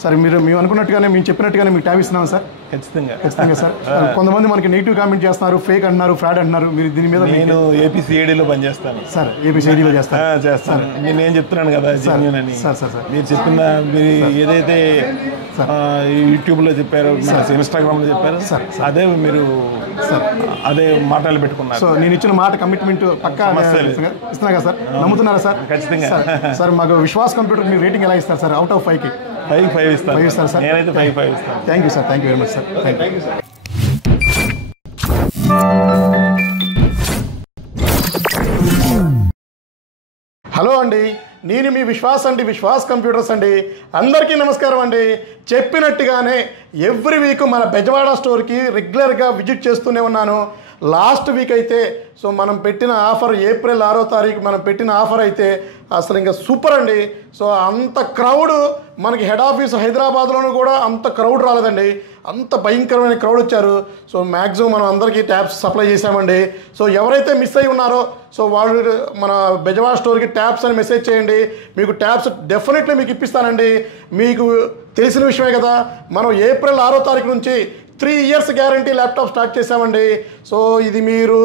Sir మేము అనుకున్నట్టుగానే మేము చెప్పినట్టుగానే మీకు ట్యాబ్ ఇస్తున్నాం సార్. ఖచ్చితంగా సార్. కొంతమంది మనకి నెగిటివ్ కామెంట్ చేస్తున్నారు, ఫేక్ అంటున్నారు, ఫ్రాడ్ అంటున్నారు. మీరు దీని మీద నేను ఏపీసీఐడీలో పనిచేస్తాను సార్. ఏపీసీఐడీలో చేస్తాను. నేను చెప్తున్నాను కదా జెన్యూన్ అని. మీరు చెప్పిన మీరు ఏదైతే యూట్యూబ్లో చెప్పారో, ఇన్స్టాగ్రామ్లో చెప్పారో అదే మీరు అదే మాటలు పెట్టుకున్నారు. సో నేను ఇచ్చిన మాట కమిట్మెంట్ పక్కా ఇస్తున్నా కదా సార్. నమ్ముతున్నారా సార్? ఖచ్చితంగా సార్. మాకు విశ్వాస్ కంప్యూటర్ మీరు రేటింగ్ ఎలా ఇస్తారు సార్? అవుట్ ఆఫ్ 5కి 5 ఇస్తాను సార్. నేనైతే 5 ఇస్తాను. Thank you sir. Thank you very much sir. Thank you sir. Hello అండి, నేను మీ విశ్వాస్ అండి, విశ్వాస్ కంప్యూటర్స్ అండి. అందరికీ నమస్కారం అండి. చెప్పినట్టుగానే ఎవ్రీ వీక్ మన బెజవాడ స్టోర్కి రెగ్యులర్గా విజిట్ చేస్తూనే ఉన్నాను. లాస్ట్ వీక్ అయితే సో మనం పెట్టిన ఆఫర్ ఏప్రిల్ 6వ తారీఖు మనం పెట్టిన ఆఫర్ అయితే అసలు ఇంకా సూపర్ అండి. సో అంత క్రౌడ్ మనకి హెడ్ ఆఫీస్ హైదరాబాద్లోనూ కూడా అంత క్రౌడ్ రాలేదండి. అంత భయంకరమైన క్రౌడ్ వచ్చారు. సో మ్యాక్సిమం మనం అందరికీ ట్యాబ్స్ సప్లై చేసామండి. సో ఎవరైతే మిస్ అయి ఉన్నారో సో వాళ్ళు మన బెజవాడ స్టోర్కి ట్యాబ్స్ అని మెసేజ్ చేయండి. మీకు ట్యాబ్స్ డెఫినెట్లీ మీకు ఇప్పిస్తానండి. మీకు తెలిసిన విషయమే కదా, మనం ఏప్రిల్ 6వ తారీఖు నుంచి 3 years గ్యారంటీ ల్యాప్టాప్ స్టార్ట్ చేసామండి. సో ఇది మీరు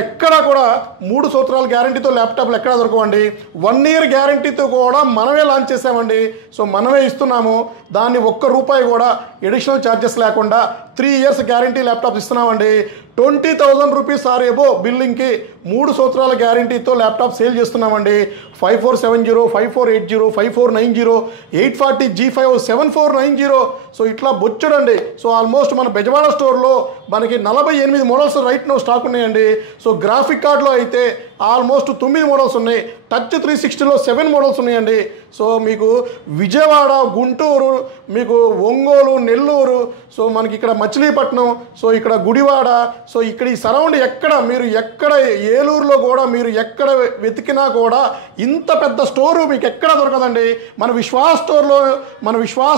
ఎక్కడ కూడా 3 సంవత్సరాల గ్యారంటీతో ల్యాప్టాప్లు ఎక్కడ దొరకవండి. 1 year గ్యారంటీతో కూడా మనమే లాంచ్ చేసామండి. సో మనమే ఇస్తున్నాము. దాన్ని ₹1 కూడా ఎడిషనల్ ఛార్జెస్ లేకుండా 3 years గ్యారంటీ ల్యాప్టాప్ ఇస్తున్నామండి. 20,000 రూపీస్ ఆర్ ఎబో బిల్లింగ్కి 3 సంవత్సరాల గ్యారంటీతో ల్యాప్టాప్ సేల్ చేస్తున్నామండి. 5470, 5480, 5490, 840 G5, 7490. సో ఇట్లా బొచ్చడండి. సో ఆల్మోస్ట్ మన బెజవాడ స్టోర్లో మనకి 48 మోడల్స్ రైట్ నో స్టాక్ ఉన్నాయండి. సో గ్రాఫిక్ కార్డ్లో అయితే ఆల్మోస్ట్ 9 మోడల్స్ ఉన్నాయి. టచ్ 360లో 7 మోడల్స్ ఉన్నాయండి. సో మీకు విజయవాడ, గుంటూరు, మీకు ఒంగోలు, నెల్లూరు, సో మనకి ఇక్కడ మచిలీపట్నం, సో ఇక్కడ గుడివాడ, సో ఇక్కడ ఈ సరౌండ్ ఎక్కడ మీరు ఎక్కడ ఏలూరులో కూడా మీరు ఎక్కడ వెతికినా కూడా ఇంత పెద్ద స్టోరు మీకు ఎక్కడ దొరకదండి. మన విశ్వాస్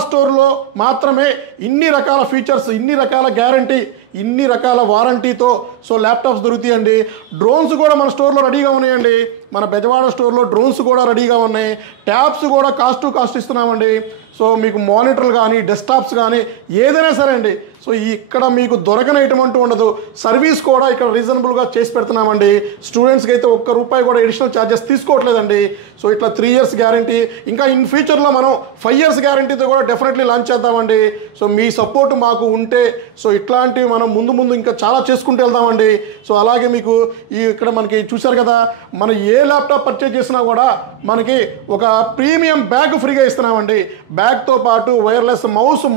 స్టోర్లో మాత్రమే ఇన్ని రకాల ఫీచర్స్, ఇన్ని రకాల గ్యారంటీ, ఇన్ని రకాల వారంటీతో సో ల్యాప్టాప్స్ దొరుకుతాయండి. డ్రోన్స్ కూడా మన స్టోర్లో రెడీగా ఉన్నాయండి. మన బెజవాడ స్టోర్లో డ్రోన్స్ కూడా రెడీగా ఉన్నాయి. ట్యాబ్స్ కూడా కాస్ట్ టు కాస్ట్ ఇస్తున్నామండి. సో మీకు మానిటర్లు కానీ డెస్క్టాప్స్ కానీ ఏదైనా సరే అండి. సో ఇక్కడ మీకు దొరకని ఐటమ్ అంటూ ఉండదు. సర్వీస్ కూడా ఇక్కడ రీజనబుల్గా చేసి పెడుతున్నామండి. స్టూడెంట్స్కి అయితే ₹1 కూడా ఎడిషనల్ ఛార్జెస్ తీసుకోవట్లేదండి. సో ఇట్లా 3 years గ్యారంటీ, ఇంకా ఇన్ ఫ్యూచర్లో మనం 5 years గ్యారంటీతో కూడా డెఫినెట్లీ లాంచ్ చేద్దామండి. సో మీ సపోర్ట్ మాకు ఉంటే సో ఇట్లాంటివి మనం ముందు ఇంకా చాలా చేసుకుంటూ వెళ్దామండి. సో అలాగే మీకు ఇక్కడ మనకి చూశారు కదా, మనం ఏ ల్యాప్టాప్ పర్చేజ్ చేసినా కూడా మనకి ఒక ప్రీమియం బ్యాగ్ ఫ్రీగా ఇస్తున్నామండి. బ్యాగ్తో పాటు wireless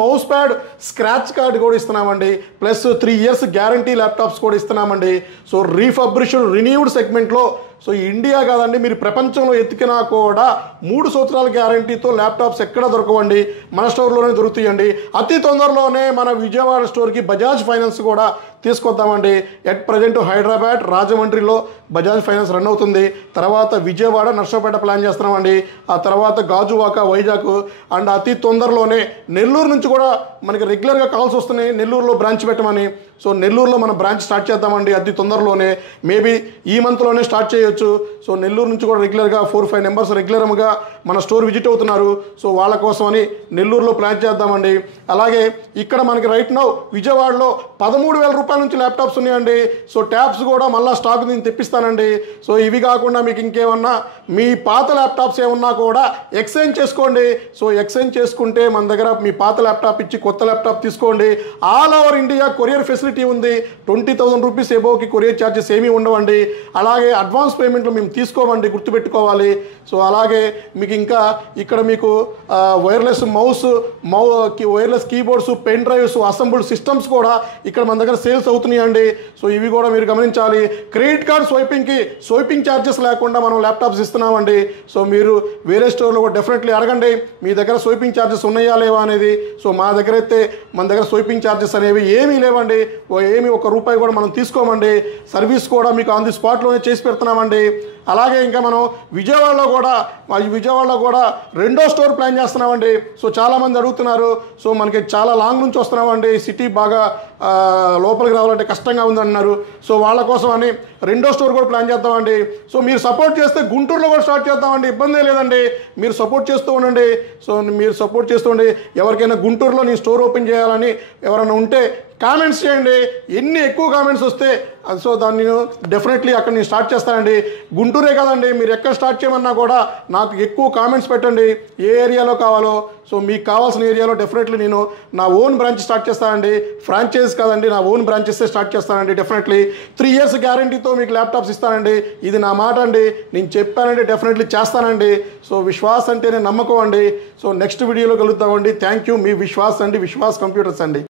mouse pad, scratch card కూడా ఇస్తున్నామండి. ప్లస్ 3 years గ్యారంటీ ల్యాప్టాప్స్ కూడా ఇస్తున్నామండి. సో రీఫబ్రిష్డ్ రిన్యూడ్ సెగ్మెంట్లో సో ఇండియా కాదండి, మీరు ప్రపంచంలో ఎత్తికినా కూడా 3 సంవత్సరాల గ్యారంటీతో ల్యాప్టాప్స్ ఎక్కడ దొరకవండి, మన స్టోర్లోనే దొరుకుతాయండి. అతి తొందరలోనే మన విజయవాడ స్టోర్కి బజాజ్ ఫైనాన్స్ కూడా తీసుకొద్దామండి. ఎట్ ప్రజెంట్ హైదరాబాద్, రాజమండ్రిలో బజాజ్ ఫైనాన్స్ రన్ అవుతుంది. తర్వాత విజయవాడ, నర్సరావుపేట ప్లాన్ చేస్తున్నామండి. ఆ తర్వాత గాజువాక, వైజాగ్, అండ్ అతి తొందరలోనే నెల్లూరు నుంచి కూడా మనకి రెగ్యులర్గా కాల్స్ వస్తున్నాయి నెల్లూరులో బ్రాంచ్ పెట్టమని. సో నెల్లూరులో మన బ్రాంచ్ స్టార్ట్ చేద్దామండి అతి తొందరలోనే. మేబీ ఈ మంత్లోనే స్టార్ట్ చేయొచ్చు. సో నెల్లూరు నుంచి కూడా రెగ్యులర్గా 4-5 మెంబర్స్ రెగ్యులర్గా మన స్టోర్ విజిట్ అవుతున్నారు. సో వాళ్ళ కోసమని నెల్లూరులో ప్లాన్ చేద్దామండి. అలాగే ఇక్కడ మనకి రైట్ నౌ విజయవాడలో ₹13,000 నుంచి ల్యాప్టాప్స్ ఉన్నాయండి. సో ట్యాబ్స్ కూడా మళ్ళీ స్టాక్ నేను తెప్పిస్తానండి. సో ఇవి కాకుండా మీకు ఇంకేమన్నా మీ పాత ల్యాప్టాప్స్ ఏమన్నా కూడా ఎక్స్చేంజ్ చేసుకోండి. సో ఎక్స్చేంజ్ చేసుకుంటే మన దగ్గర మీ పాత ల్యాప్టాప్ ఇచ్చి కొత్త ల్యాప్టాప్ తీసుకోండి. All over India courier facility ఉంది. 20,000 రూపీస్ ఎబోకి కొరియర్ ఛార్జెస్ ఏమీ ఉండవండి. అలాగే అడ్వాన్స్ పేమెంట్లు మేము తీసుకోమండి, గుర్తుపెట్టుకోవాలి. సో అలాగే మీకు ఇంకా ఇక్కడ మీకు wireless wireless keyboards, pen drives, assembled systems కూడా ఇక్కడ మన దగ్గర సేల్స్ అవుతున్నాయండి. సో ఇవి కూడా మీరు గమనించాలి. క్రెడిట్ కార్డ్ స్వైపింగ్ ఛార్జెస్ లేకుండా మనం ల్యాప్టాప్స్ ఇస్తున్నామండి. సో మీరు వేరే స్టోర్లో కూడా డెఫినెట్లీ అడగండి మీ దగ్గర స్వైపింగ్ ఛార్జెస్ ఉన్నాయా లేవా అనేది. సో మన దగ్గర స్వైపింగ్ ఛార్జెస్ అనేవి ఏమీ లేవండి. ఏమి ₹1 కూడా మనం తీసుకోమండి. సర్వీస్ కూడా మీకు ఆన్ ది స్పాట్లోనే చేసి పెడుతున్నామండి. అలాగే ఇంకా మనం విజయవాడలో కూడా రెండో స్టోర్ ప్లాన్ చేస్తున్నామండి. సో చాలామంది అడుగుతున్నారు. సో మనకి చాలా లాంగ్ నుంచి వస్తున్నామండి, సిటీ బాగా లోపలికి రావాలంటే కష్టంగా ఉందన్నారు. సో వాళ్ళ కోసం అని రెండో స్టోర్ కూడా ప్లాన్ చేద్దామండి. సో మీరు సపోర్ట్ చేస్తే గుంటూరులో కూడా స్టార్ట్ చేద్దామండి, ఇబ్బందే లేదండి. మీరు సపోర్ట్ చేస్తూ ఉండండి. సో మీరు సపోర్ట్ చేస్తూ ఉండి ఎవరికైనా గుంటూరులో నీ స్టోర్ ఓపెన్ చేయాలని ఎవరైనా ఉంటే కామెంట్స్ చేయండి. ఎన్ని ఎక్కువ కామెంట్స్ వస్తే సో దాన్ని డెఫినెట్లీ అక్కడ నేను స్టార్ట్ చేస్తానండి. గుంటూరే కదండి, మీరు ఎక్కడ స్టార్ట్ చేయమన్నా కూడా నాకు ఎక్కువ కామెంట్స్ పెట్టండి, ఏ ఏరియాలో కావాలో. సో మీకు కావాల్సిన ఏరియాలో డెఫినెట్లీ నేను నా ఓన్ బ్రాంచ్ స్టార్ట్ చేస్తానండి. ఫ్రాంచైజ్ కాదండి, నా ఓన్ బ్రాంచెస్ స్టార్ట్ చేస్తానండి. డెఫినెట్లీ 3 years గ్యారంటీతో మీకు ల్యాప్టాప్స్ ఇస్తానండి. ఇది నా మాట అండి, నేను చెప్పానండి, డెఫినెట్లీ చేస్తానండి. సో విశ్వాస్ అంటేనే నమ్మకం అండి. సో నెక్స్ట్ వీడియోలో కలుద్దామండి. Thank you. మీ విశ్వాస్ అండి, విశ్వాస్ కంప్యూటర్స్ అండి.